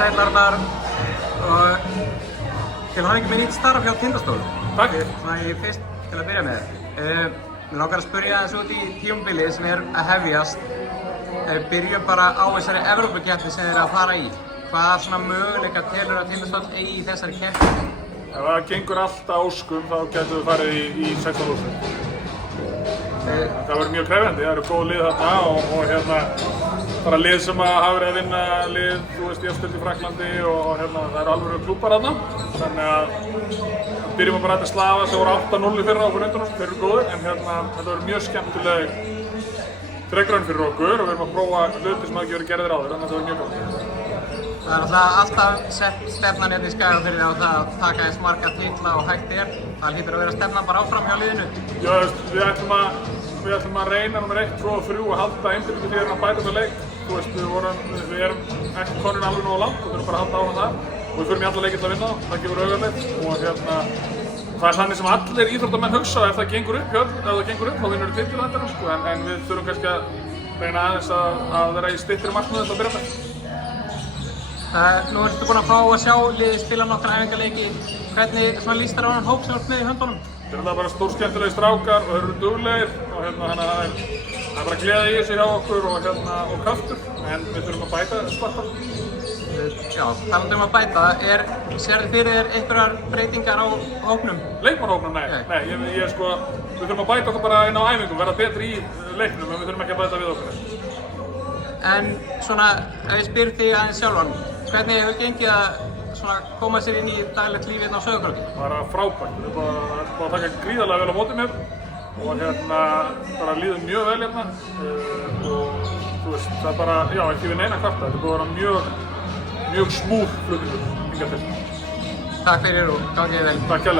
Sælarnar og til hafa ekki með nýtt starf hjá Tindastól. Takk. Svona ég fyrst til að byrja með. Mér langar að spyrja þessu út í tímabilið sem að hefjast. Byrjum bara á þessari Evrópukeppni sem að fara í. Hvaða svona möguleika telur að Tindastól eigi í þessari keppni? Ef það gengur allt að óskum þá getum við farið í 16 úrslit. Það verður mjög krefjandi, það eru góð lið þarna og bara lið sem hafa verið að vinna lið, þú veist, í efstöld í Frakklandi og það eru alveg klúpar þarna. Þannig að byrjum bara að Slava sem voru 8-0 í fyrra okkur undan oss, þeir eru góðir, en þetta verður mjög skemmtileg þregraun fyrir okkur og við erum að prófa hluti sem hafa ekki verið gerðir áður, þannig að þetta verður mjög góð. Það er alltaf sett stefnan hérna í Skagafirði á það að taka eins marga titla og hægt er. Það hlýtur að vera stefnan bara áfram hjá liðinu. Já, við ætlum að reyna nr. 1, 2 og 3 og halda einbeitingu því að bæta þetta leik. Þú veist, við erum ekki komin alveg nógu langt og við erum bara að halda áfram þar. Og við förum í alla leiki til að vinna þá, það gefur auðvitað. Og það er þannig sem allir íþróttamenn hugsa ef það gengur upp, þá vinnur við titil á endanum, sko. En við þurfum kannski að reyna aðeins að vera í styttri markmiðum til að byrja með. Nú ertu búinn að fá að sjá liðið spila nokkra æfingaleiki. Hvernig líst þér á þennan hóp sem þú ert með í höndunum? Þeir eru bara stórskemmtilegir strákar og þeir eru duglegir og þannig að það er bara gleði í þessu hjá okkur og kraftur, en við þurfum að bæta spartan. Já, talandi að bæta, sérðu fyrir þér einhverjar breytingar á hópnum? Leikmannhópnum? Nei, við þurfum að bæta okkur bara inn á æfingum, verða betri í leiknum, en við þurfum ekki að bæta við okkur. En svona, ef ég spyr þig aðeins sjálfan, hvernig hefur gengið að koma sér inn í daglegt líf hérna á Sauðárkróki? Bara frábært, við erum bara að taka gríðarlega vel á móti mér og bara líður mjög vel hérna og þú veist, það er bara, já, ekki við neina kvarta, þetta er búið að vera mjög smúð flutningur hingað til. Takk fyrir og gangið vel. Takk kærlega.